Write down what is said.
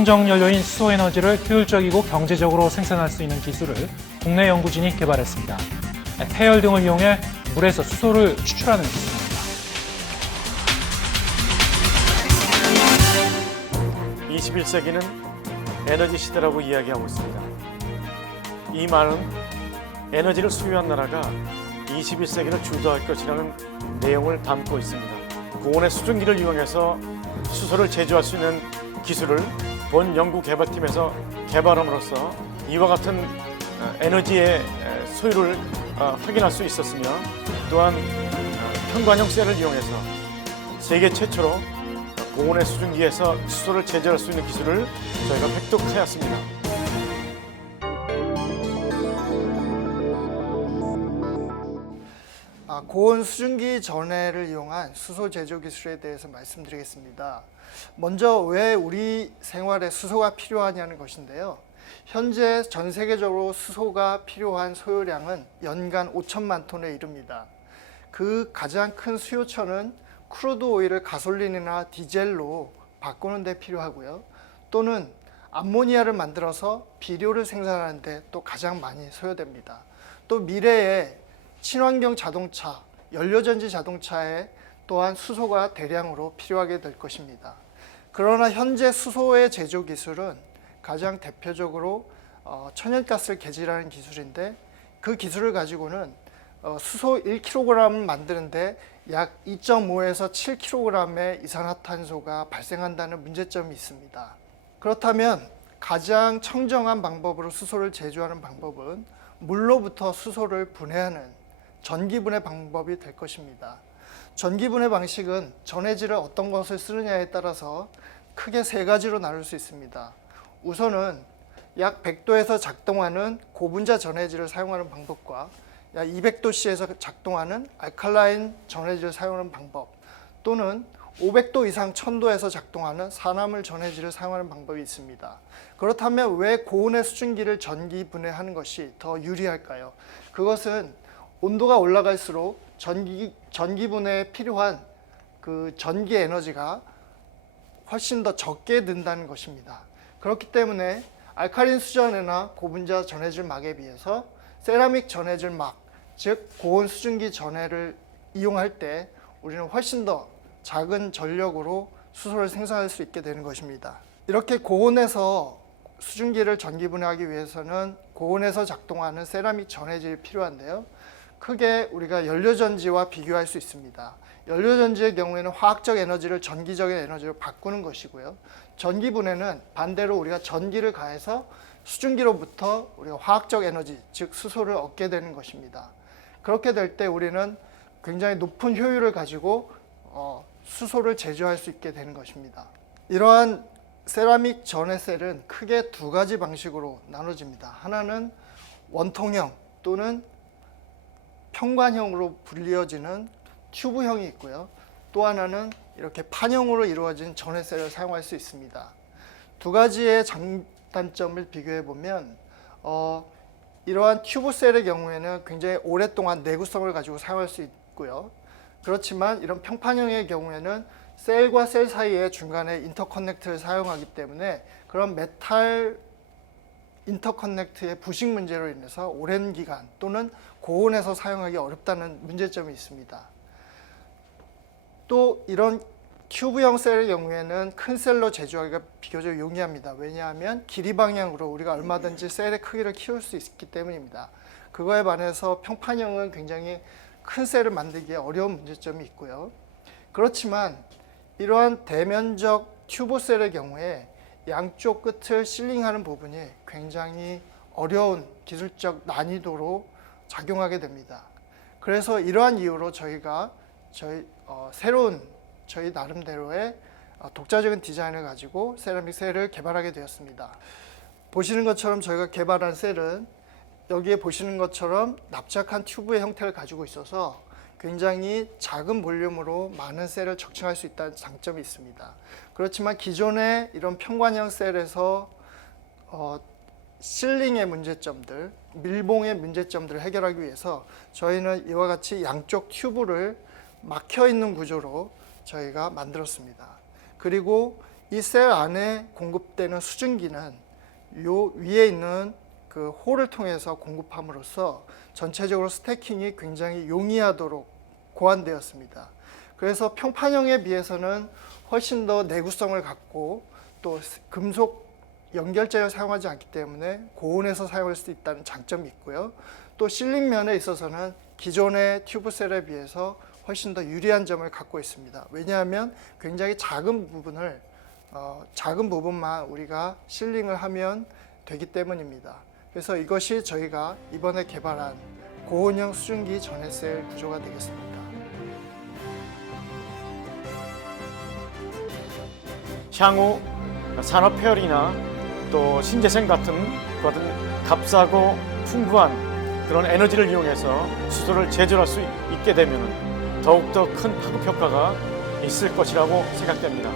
청정연료인 수소에너지를 효율적이고 경제적으로 생산할 수 있는 기술을 국내 연구진이 개발했습니다. 폐열 등을 이용해 물에서 수소를 추출하는 기술입니다. 21세기는 에너지 시대라고 이야기하고 있습니다. 이 많은 에너지를 소유한 나라가 21세기를 주도할 것이라는 내용을 담고 있습니다. 고온의 수증기를 이용해서 수소를 제조할 수 있는 기술을 본 연구개발팀에서 개발함으로써 이와 같은 에너지의 소유를 확인할 수 있었으며, 또한 편관형 셀을 이용해서 세계 최초로 고온의 수증기에서 수소를 제조할 수 있는 기술을 저희가 획득하였습니다. 고온 수증기 전해를 이용한 수소 제조 기술에 대해서 말씀드리겠습니다. 먼저 왜 우리 생활에 수소가 필요하냐는 것인데요. 현재 전 세계적으로 수소가 필요한 소요량은 연간 5천만 톤에 이릅니다. 그 가장 큰 수요처는 크루드 오일을 가솔린이나 디젤로 바꾸는 데 필요하고요. 또는 암모니아를 만들어서 비료를 생산하는 데 또 가장 많이 소요됩니다. 또 미래에 친환경 자동차, 연료전지 자동차에 또한 수소가 대량으로 필요하게 될 것입니다. 그러나 현재 수소의 제조 기술은 가장 대표적으로 천연가스를 개질하는 기술인데, 그 기술을 가지고는 수소 1kg을 만드는데 약 2.5에서 7kg의 이산화탄소가 발생한다는 문제점이 있습니다. 그렇다면 가장 청정한 방법으로 수소를 제조하는 방법은 물로부터 수소를 분해하는 전기분해 방법이 될 것입니다. 전기분해 방식은 전해질을 어떤 것을 쓰느냐에 따라서 크게 세 가지로 나눌 수 있습니다. 우선은 약 100도에서 작동하는 고분자 전해질을 사용하는 방법과 약 200도씨에서 작동하는 알칼라인 전해질을 사용하는 방법, 또는 500도 이상 1000도에서 작동하는 산화물 전해질을 사용하는 방법이 있습니다. 그렇다면 왜 고온의 수증기를 전기 분해하는 것이 더 유리할까요? 그것은 온도가 올라갈수록 전기 분해에 필요한 그 전기 에너지가 훨씬 더 적게 든다는 것입니다. 그렇기 때문에 알칼린 수전해나 고분자 전해질 막에 비해서 세라믹 전해질 막, 즉 고온 수증기 전해를 이용할 때 우리는 훨씬 더 작은 전력으로 수소를 생산할 수 있게 되는 것입니다. 이렇게 고온에서 수증기를 전기 분해하기 위해서는 고온에서 작동하는 세라믹 전해질이 필요한데요. 크게 우리가 연료전지와 비교할 수 있습니다. 연료전지의 경우에는 화학적 에너지를 전기적인 에너지로 바꾸는 것이고요. 전기분해는 반대로 우리가 전기를 가해서 수증기로부터 우리가 화학적 에너지, 즉 수소를 얻게 되는 것입니다. 그렇게 될 때 우리는 굉장히 높은 효율을 가지고 수소를 제조할 수 있게 되는 것입니다. 이러한 세라믹 전해셀은 크게 두 가지 방식으로 나눠집니다. 하나는 원통형 또는 평관형으로 불리어지는 튜브형이 있고요. 또 하나는 이렇게 판형으로 이루어진 전해셀을 사용할 수 있습니다. 두 가지의 장단점을 비교해 보면 이러한 튜브셀의 경우에는 굉장히 오랫동안 내구성을 가지고 사용할 수 있고요. 그렇지만 이런 평판형의 경우에는 셀과 셀 사이에 중간에 인터커넥트를 사용하기 때문에 그런 메탈 인터커넥트의 부식 문제로 인해서 오랜 기간 또는 고온에서 사용하기 어렵다는 문제점이 있습니다. 또 이런 튜브형 셀의 경우에는 큰 셀로 제조하기가 비교적 용이합니다. 왜냐하면 길이 방향으로 우리가 얼마든지 셀의 크기를 키울 수 있기 때문입니다. 그거에 반해서 평판형은 굉장히 큰 셀을 만들기에 어려운 문제점이 있고요. 그렇지만 이러한 대면적 튜브 셀의 경우에 양쪽 끝을 실링하는 부분이 굉장히 어려운 기술적 난이도로 작용하게 됩니다. 그래서 이러한 이유로 저희가 새로운 저희 나름대로의 독자적인 디자인을 가지고 세라믹 셀을 개발하게 되었습니다. 보시는 것처럼 저희가 개발한 셀은 여기에 보시는 것처럼 납작한 튜브의 형태를 가지고 있어서 굉장히 작은 볼륨으로 많은 셀을 적층할 수 있다는 장점이 있습니다. 그렇지만 기존의 이런 평관형 셀에서 실링의 문제점들, 밀봉의 문제점들을 해결하기 위해서 저희는 이와 같이 양쪽 튜브를 막혀 있는 구조로 저희가 만들었습니다. 그리고 이 셀 안에 공급되는 수증기는 요 위에 있는 그 홀을 통해서 공급함으로써 전체적으로 스태킹이 굉장히 용이하도록 고안되었습니다. 그래서 평판형에 비해서는 훨씬 더 내구성을 갖고 또 금속 연결재를 사용하지 않기 때문에 고온에서 사용할 수 있다는 장점이 있고요. 또 실링면에 있어서는 기존의 튜브셀에 비해서 훨씬 더 유리한 점을 갖고 있습니다. 왜냐하면 굉장히 작은 부분만 우리가 실링을 하면 되기 때문입니다. 그래서 이것이 저희가 이번에 개발한 고온형 수증기 전해셀 구조가 되겠습니다. 향후 산업 폐열이나 또 신재생 같은 값싸고 풍부한 그런 에너지를 이용해서 수소를 제조할 수 있게 되면 더욱더 큰 파급 효과가 있을 것이라고 생각됩니다.